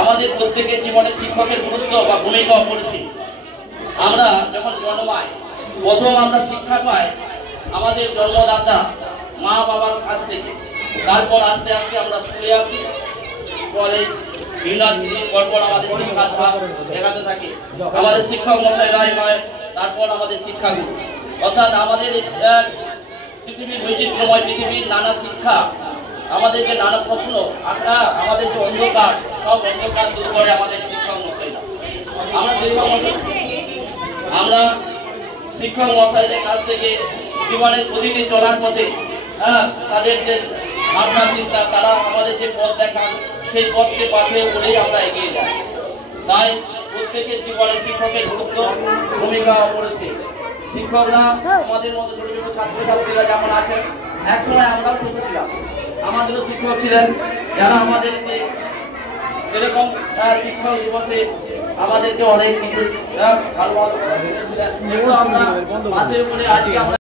আমাদের প্রত্যেকের জীবনে শিক্ষকের গুরুত্ব বা ভূমিকা অপরিসীম। আমরা যখন জন্মাই প্রথম আমরা শিক্ষা পাই আমাদের জন্মদাতা মা বাবার কাছ থেকে। তারপর আস্তে আস্তে আমরা স্কুলে আসি, কলেজ, ইউনিভার্সিটি, পরপর আমাদের শিক্ষা দেখাতে থাকে। আমাদের শিক্ষক মশাইরাই হয় তারপর আমাদের শিক্ষাগুরু। অর্থাৎ আমাদের পৃথিবীর বৈচিত্র্যময় পৃথিবীর নানা শিক্ষা, আমাদের যে নানা প্রশ্ন, আমাদের যে অন্ধকার, সব অন্ধকার দূর করে আমাদের শিক্ষক মশাইরা। আমরা শিক্ষক মশাইদের কাছ থেকে জীবনের প্রতিদিন চলার পথে তাদের যে ভাবনা চিন্তা, তারা আমাদের যে পথ দেখান সেই পথকে পাথেয় করেই আমরা এগিয়ে যাই। তাই প্রত্যেকের জীবনে শিক্ষকের গুরুত্ব ভূমিকা অপরিসীম। শিক্ষকরা আমাদের মতো ছোট ছোট ছাত্রছাত্রীরা যেমন আছেন, একসময় আমরাও ছোট ছিলাম, আমাদেরও শিক্ষক ছিলেন যারা আমাদেরকে এরকম শিক্ষক দিবসে আমাদেরকে অনেক কিছু ভালো ভালো কথা শিখিয়েছিলেন। এগুলো আমরা হাতে করে আজকে আমরা